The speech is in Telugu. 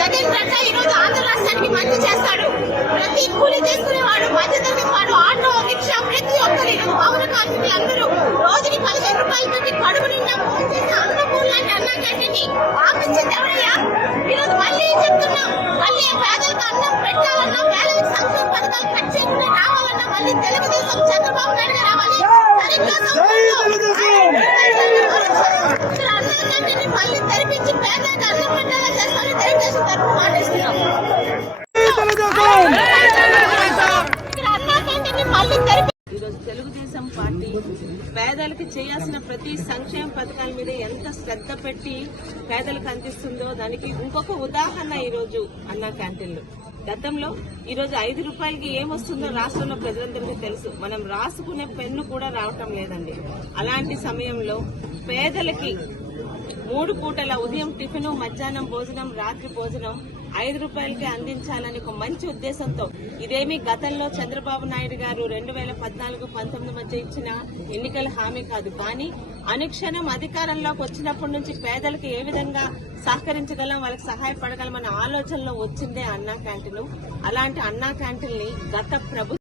జగన్ రెడ్డి ఈ రోజు ఆంధ్ర రాష్ట్రానికి మంచి చేస్తాడు. ప్రతి కూలి తీసుకునేవాడు, మధ్యతరగతి వాడు, ఆటో రిక్షా ప్రతి ఒక్కరు ఈరోజు భవన కార్మికులు అందరూ రోజుకి 15 రూపాయలు పెట్టి కడుపు నిండా ఫోన్ చేసి అన్నపూర్ లాంటి అన్నా క్యాంటీన్ని ఆపించింది ఎవరయ్యా? ఈరోజు మళ్ళీ చెప్తున్నాం, మళ్ళీ పేదలకు అన్నం పెట్టాలన్నా, పేదలకు సంక్షేమ పథకాలు ఖచ్చితంగా రావాలన్నా మళ్ళీ తెలుగుదేశం చంద్రబాబు నాయుడు గారు రావాలి. అన్నా క్యాంటీన్ని మళ్ళీ తెరిపించి పేదలకు అన్నం పెట్టాలా చేస్తామని తెలుగుదేశం తరఫున మాటిస్తున్నాం. ఈరోజు తెలుగుదేశం పార్టీ పేదలకు చేయాల్సిన ప్రతి సంక్షేమ పథకాల మీద ఎంత శ్రద్ధ పెట్టి పేదలకు అందిస్తుందో దానికి ఇంకొక ఉదాహరణ ఈరోజు అన్నా క్యాంటీన్లు. గతంలో ఈరోజు 5 రూపాయలకి ఏమొస్తుందో రాష్ట్రంలో ప్రజలందరికీ తెలుసు. మనం రాసుకునే పెన్ను కూడా రావటం లేదండి. అలాంటి సమయంలో పేదలకి 3 పూటల ఉదయం టిఫిన్, మధ్యాహ్నం భోజనం, రాత్రి భోజనం 5 రూపాయలకే అందించాలని ఒక మంచి ఉద్దేశంతో, ఇదేమీ గతంలో చంద్రబాబు నాయుడు గారు 2014-19 మధ్య ఇచ్చిన ఎన్నికల హామీ కాదు. కానీ అనుక్షణం అధికారంలోకి వచ్చినప్పటి నుంచి పేదలకు ఏ విధంగా సహకరించగలం, వాళ్ళకి సహాయపడగలం అనే ఆలోచనలో వచ్చిందే అన్నా క్యాంటీన్. అలాంటి అన్నా క్యాంటీన్ ని గత ప్రభుత్వం